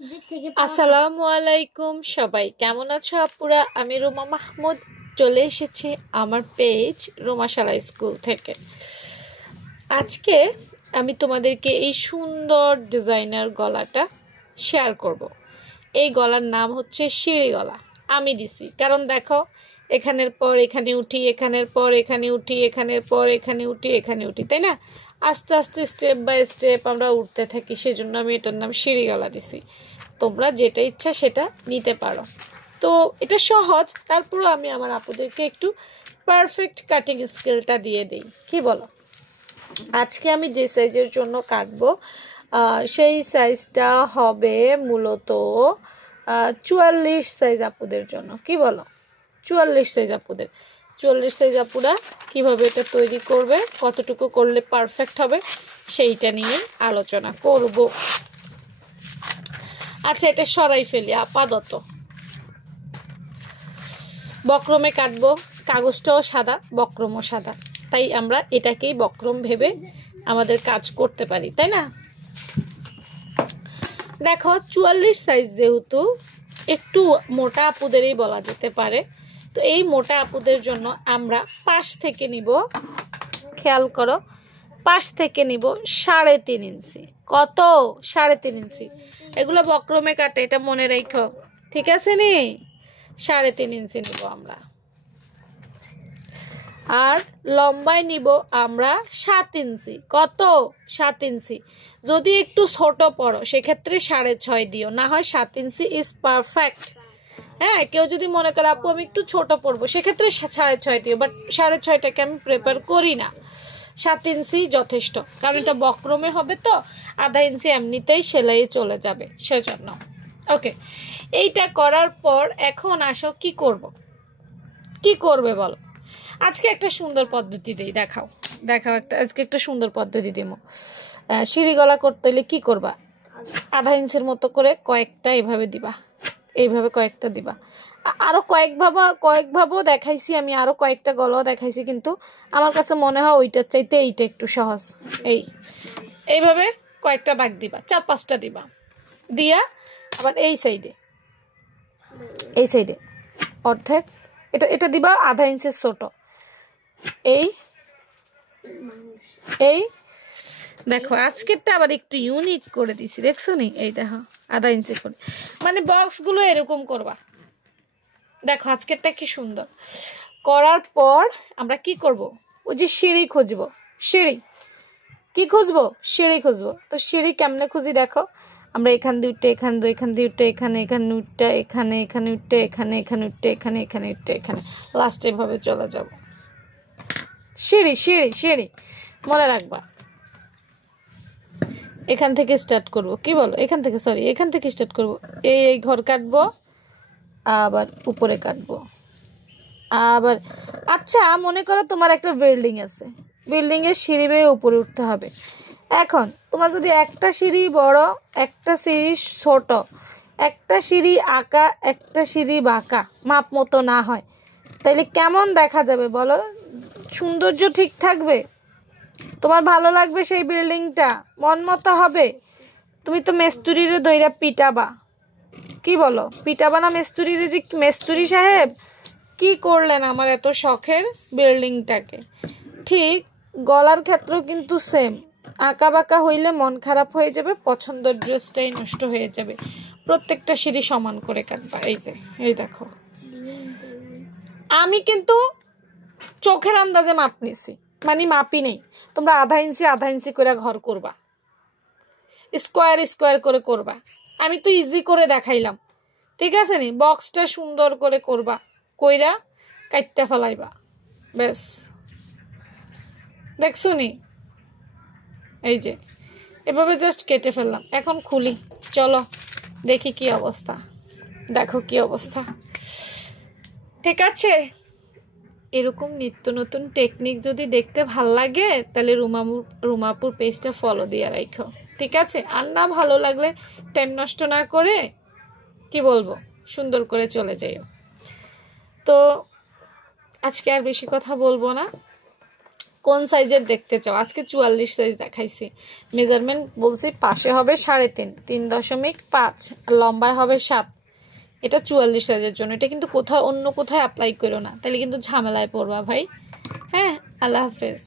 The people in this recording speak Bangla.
আসসালামু আলাইকুম সবাই কেমন আছো আপুরা আমি রুমা মাহমুদ চলে এসেছি আমার পেজ রুমাশালা স্কুল থেকে আজকে আমি তোমাদেরকে এই সুন্দর ডিজাইনার গলাটা শেয়ার করব এই গলার নাম হচ্ছে সিঁড়ি গলা আমি দিছি কারণ দেখো এখানের পর এখানে উঠি এখানের পর এখানে উঠি এখানের পর এখানে উঠি এখানে উঠি তাই না আস্তে আস্তে স্টেপ বাই স্টেপ আমরা উঠতে থাকি সেজন্য আমি এটার নাম সিঁড়ি গলা দিছি তোমরা যেটা ইচ্ছা সেটা নিতে পারো তো এটা সহজ তারপরও আমি আমার আপুদেরকে একটু পারফেক্ট কাটিং স্কিলটা দিয়ে দেই কি বলো আজকে আমি যে সাইজের জন্য কাটবো সেই সাইজটা হবে মূলত 44 সাইজ আপুদের জন্য কি বলো 44 সাইজ আপুদের 44 সাইজ আপুরা কিভাবে এটা তৈরি করবে কতটুকু করলে পারফেক্ট হবে সেইটা নিয়ে আলোচনা করব আচ্ছা এটা সরাই ফেলি আপাতত বক্রমে কাটবো কাগজটাও সাদা বক্রমও সাদা তাই আমরা এটাকেই বক্রম ভেবে আমাদের কাজ করতে পারি তাই না দেখো 44 সাইজ যেহেতু একটু মোটা আপুদেরই বলা যেতে পারে তো এই মোটা আপুদের জন্য আমরা পাশ থেকে নিব খেয়াল করো পাশ থেকে নিব 3.5 ইঞ্চি কত 3.5 ইঞ্চি এগুলো বক্রমে কাটে এটা মনে রাখো ঠিক আছে নি 3.5 ইঞ্চি নিব আমরা আর লম্বায় নিব আমরা 7 ইঞ্চি কত 7 ইঞ্চি যদি একটু ছোট পড়ো সেক্ষেত্রে 6.5 দিও না হয় 7 ইঞ্চি ইজ পারফেক্ট হ্যাঁ কেউ যদি মনে করে আপু আমি একটু ছোট পড়বো সেক্ষেত্রে 6.5 দিও বাট 6.5টাকে আমি প্রেফার করি না 7 ইঞ্চি যথেষ্ট কারণ এটা বক্রমে হবে তো আধা ইঞ্চি এমনিতেই সেলাইয়ে চলে যাবে সেজন্য ওকে এইটা করার পর এখন আসো কি করব কি করবে বলো আজকে একটা সুন্দর পদ্ধতি দেই দেখাও আজকে একটা সুন্দর পদ্ধতি দেবো সিঁড়ি গলা করতে হলে কি করবা আধা ইঞ্চির মতো করে কয়েকটা এইভাবে দিবা এইভাবে কয়েকটা দিবা আরো কয়েকভাবেও দেখাইছি আমি আরো কয়েকটা গলাও দেখাইছি কিন্তু আমার কাছে মনে হয় ওইটার চাইতে এইটা একটু সহজ এইভাবে কয়েকটা দাগ দিবা 4-5টা দিবা দিয়া আবার এই সাইডে অর্ধেক এটা দিবা আধা ইঞ্চির ছোট এই দেখো আজকেরটা আবার একটু ইউনিক করে দিছি দেখছো নি এই দেখো আধা ইঞ্চি করে মানে বক্সগুলো এরকম করবা দেখো আজকেরটা কি সুন্দর করার পর আমরা কি করব ওই যে সিঁড়ি খুঁজবো তো সিঁড়ি কেমনে খুঁজি দেখো আমরা এখান দিয়ে উঠে এখান দিয়ে উঠে এখানে উঠে এখানে উঠে এখানে লাস্টে এভাবে চলে যাব সিঁড়ি মনে রাখবা এখান থেকে স্টার্ট করব কি বলো এখান থেকে স্টার্ট করব এই ঘর কাটবো আবার উপরে কাটবো আবার আচ্ছা মনে করো তোমার একটা বিল্ডিং আছে বিল্ডিং এর সিঁড়ি বেয়ে উপরে উঠতে হবে এখন তোমার যদি একটা সিঁড়ি বড় একটা সিঁড়ি ছোট একটা সিঁড়ি আঁকা একটা সিঁড়ি বাঁকা মাপ মতো না হয় তাইলে কেমন দেখা যাবে বলো সৌন্দর্য ঠিক থাকবে তোমার ভালো লাগবে সেই বিল্ডিংটা মন মতো হবে তুমি তো মেস্তুরিরে দইরা পিটাবা কি বলো পিটাবা না মেস্তুরিরে যে মেস্তুরি সাহেব কি করলেন আমার এত শখের বিল্ডিংটাকে ঠিক গলার ক্ষেত্রেও কিন্তু সেম আঁকা বাঁকা হইলে মন খারাপ হয়ে যাবে পছন্দের ড্রেসটাই নষ্ট হয়ে যাবে প্রত্যেকটা সিঁড়ি সমান করে কাটবা এই দেখো আমি কিন্তু চোখের আন্দাজে মাপ নিছি মানে মাপই নেই তোমরা আধা ইঞ্চি করে ঘর করবা স্কোয়ার করে করবা আমি তো ইজি করে দেখাইলাম ঠিক আছে নি বক্সটা সুন্দর করে করবা কইরা কাটতে ফেলাইবা ব্যাস দেখছো নি এই যে এভাবে জাস্ট কেটে ফেললাম এখন খুলি চলো দেখি কি অবস্থা দেখো কি অবস্থা ঠিক আছে এরকম নিত্য নতুন টেকনিক যদি দেখতে ভাল লাগে তাহলে রুমাপুর পেজটা ফলো দিয়ে রাখো ঠিক আছে আর না ভালো লাগলে টাইম নষ্ট না করে কি বলবো সুন্দর করে চলে যাইও তো আজকে আর বেশি কথা বলবো না কোন সাইজের দেখতে চাও? আজকে 44 সাইজ দেখাইছি। মেজারমেন্ট বলছি পাশে হবে 3.5, 3.5, আর লম্বায় হবে 7। এটা 44 সাইজের জন্য। এটা কিন্তু কোথাও অন্য কোথাও অ্যাপ্লাই করো না, তাহলে কিন্তু ঝামেলায় পড়বা ভাই। হ্যাঁ, আল্লাহ হাফেজ।